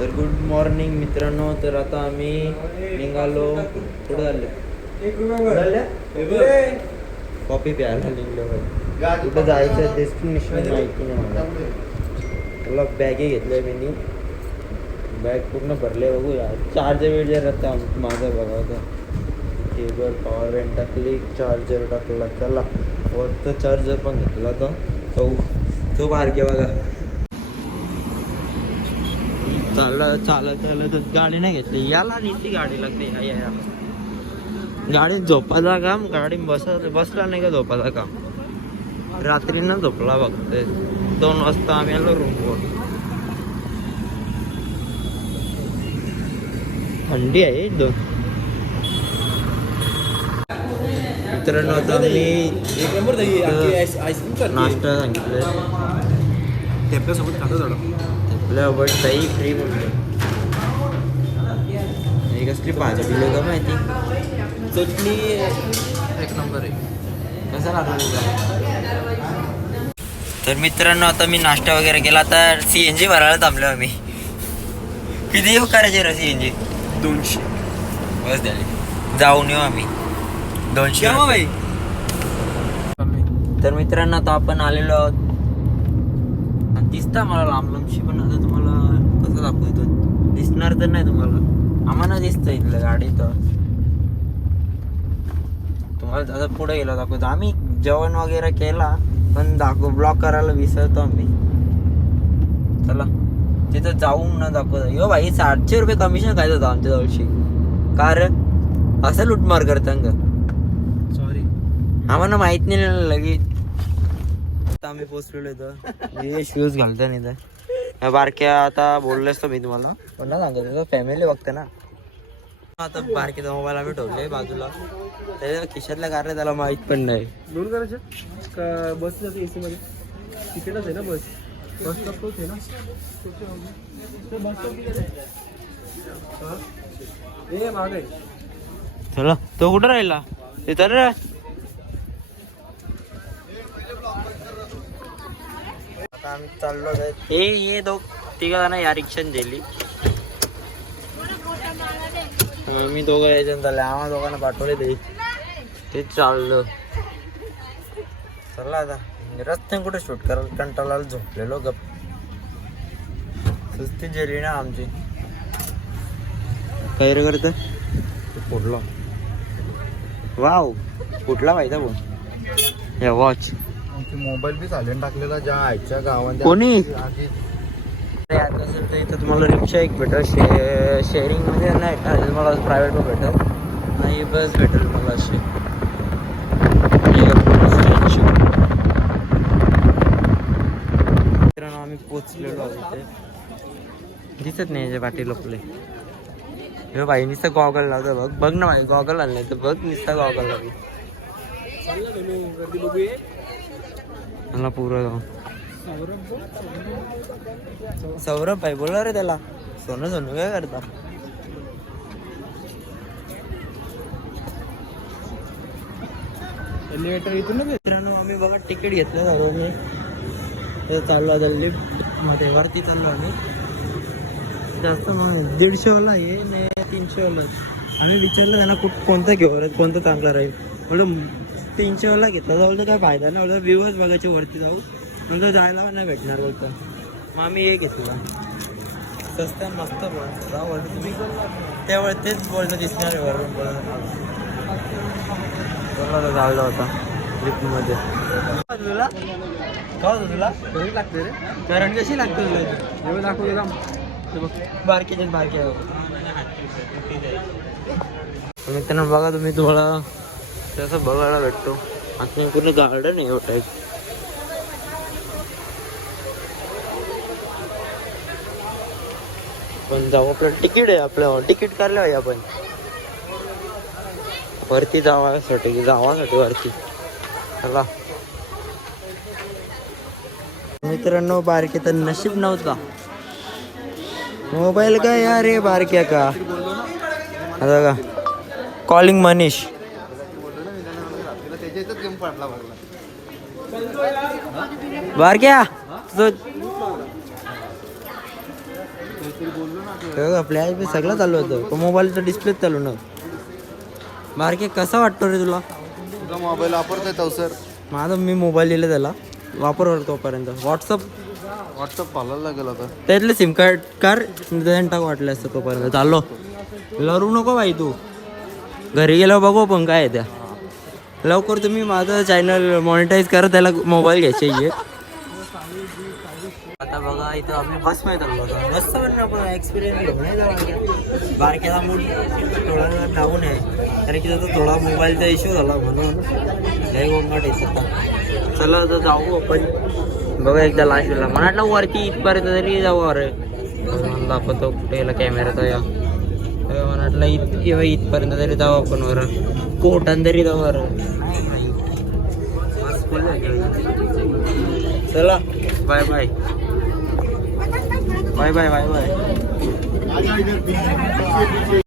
तर good morning मित्रांनो. तर आता आम्ही निघालो. कुठं चाललो? कॉफी प्यायला निघलो. कुठं जायचं डेस्टिनेशन माहिती नाही मला. मला बॅगे घेतल्या मी. बॅग पूर्ण भरले. बघूया चार्जर वेळेर आता माझं बघा होता. केबल पॉवर बँक टाकली, चार्जर टाकला. चला वरचा चार्जर पण घेतला तो बारके बघा. चालत गाडी नाही घेतली. याला नीती गाडी लागते. या गाडीत झोपायचा काम. गाडी बसला नाही का झोपायचा काम. रात्री ना झोपला बघते. 2 वाजता आम्ही आलो रूमवर. थंडी आहे एकदम. मित्रांनो आता मी नाश्ता सांगितलं. आपल्यासोबत खातं झालं आपल्यावर दही फ्री म्हणलं. ही कसली भाजी दिली का माहिती. चटणी एक नंबर आहे. कसा लागला? तर मित्रांनो आता मी नाश्ता वगैरे केला. तर CNG भरायला थांबलो आम्ही. किती करायचे रे CNG? 200 बस झाले. जाऊन येऊ आम्ही. 200 भाई. तर मित्रांनो आता आपण आलेलो आहोत. दिसता मला लांब लांबशी, पण आता तुम्हाला कसं दाखवतो दिसणार तर नाही तुम्हाला. आम्हाला दिसतं इथलं गाडी. तर तुम्हाला आता पुढे गेलो दाखवतो. आम्ही जेवण वगैरे केला पण ब्लॉक करायला विसरतो आम्ही. चला तिथं जाऊन न दाखवतो. यो भाई 700 रुपये कमिशन खायचं होतं आमच्या जवळशी. कारण असं लुटमार करतं का? सॉरी आम्हाला माहित नाही लगेच. आता आम्ही पोचलेलो इथं. हे शूज घालता नाही तर बारक्या. आता बोललोच तो मी तुम्हाला पण ना सांगतो फॅमिली बघते ना. आता बारकीचा मोबाईल आम्ही ठेवले बाजूला. त्याच्या खिशातल्या कारणे त्याला माहित पण नाही. दोन करायचे का? बस जाते AC मध्ये. तिकीटच आहे ना बस स्टॉप तोच आहे ना. हे माग आहे. चला तो कुठं राहिला ते तर. आता आम्ही चाललो. हे तिघा जण या रिक्षाने दिली. मी दोघं यायचं चालले. आम्हाला दोघांना पाठवले तेच चाललं. चला आता रस्त्याने कुठे शूट करायला कंटाळाला झोपलेलो गप. सुस्ती जेली ना आमची. काय रे करत फुटला. वाव फुटला पाहिजे बोल. या वॉच मोबाईल बी सायलेंट टाकलेला ज्या आईच्या गावात. कोणी इथं तुम्हाला रिक्षा एक भेटेल. शेअरिंग मध्ये नाही मला प्रायव्हेट भेटेल नाही. बस भेटेल मला अशी. मित्रांनो आम्ही पोचलेलो आहोत इथे. दिसत नाही याच्या पाठी लपले. हे भाई नुसतं गॉगल लावतो. बघ ना भाई गॉगल आणलाय तर बघ नुसतं गॉगल लागेल. मला पुरं जाऊ. सौरभ भाई बोला रे त्याला. सोनू काय करता. एलिव्हेटर इथून ना. मित्रांनो आम्ही बघा तिकीट घेतलं झालो. मी चाललो आता लिफ्ट मध्ये वरती चाललो आम्ही. जास्त महाग 150 वाला आहे नाही 300 वाला. आम्ही विचारलं त्यांना कोणता घेऊ कोणतं चांगला राहील. म्हणलं 300 वाला घेतला जाऊ तर काय फायदा नाही. म्हणलं व्ह्यूज बघायचे वरती जाऊ. म्हणजे जायला नाही भेटणार बोलतो. मग आम्ही हे घेतला. स्वस्त मस्त बोलतो तुम्ही त्यावेळेस तेच बोलतो दिसणार वरून बोलला चालला होता लिफ्टमध्ये. तुला का होतं तुला कधी लागते रे. कारण कशी लागते तुला एवढं दाखवतो जाम. बारके मित्रांनो बघा तुम्ही तुम्हाला तसं बघायला भेटतो. आता पूर्ण गार्डन आहे एवढं. पण जाऊ आपलं तिकीट आहे. आपलं तिकीट काढलं आहे आपण वरती जावासाठी वरती. चला मित्रांनो बारके तर नशीब नव्हता. मोबाईल काय अरे बारक्या का. आता का कॉलिंग मनीष. बारक्या तुझं फ्लॅश बी सगळं चालू होतं पण मोबाईलचा डिस्प्लेच चालू नव्हतं. बारके कसा वाटतो रे तुला? तुझा मोबाईल वापरता येतो सर? माझा मी मोबाईल दिला त्याला वापर तोपर्यंत. व्हॉट्सअप पाहायला लागेल आता. त्यातले सिम कार्ड कार टाक वाटलं असतं तोपर्यंत. चाललो लरू नको बाई तू. घरी गेल्यावर बघू पण काय आहे त्या. लवकर तुम्ही माझं चॅनल मॉनिटाईज करा. त्याला मोबाईल घ्यायचे आहे. आता बघा इथं आम्ही बस मध्ये चाललो होतो. बसचं पण आपण एक्सपिरियन्स घेऊ नाही जाऊ. बारक्याला मूड थोडा डाऊन आहे कारण की त्याचा थोडा मोबाईलचा इश्यू झाला म्हणून काही गोंगाट येत. चला आता जाऊ आपण. बघा एकदा लास्ट वेळेला म्हणाला वरती इथपर्यंत तरी जाऊ. अरे मला दाखवतो कुठे याला कॅमेराचा या म्हणाटला इथपर्यंत तरी जाऊ आपण. वर कोटान तरी जाऊ. अरे चला bye bye bye bye bye bye.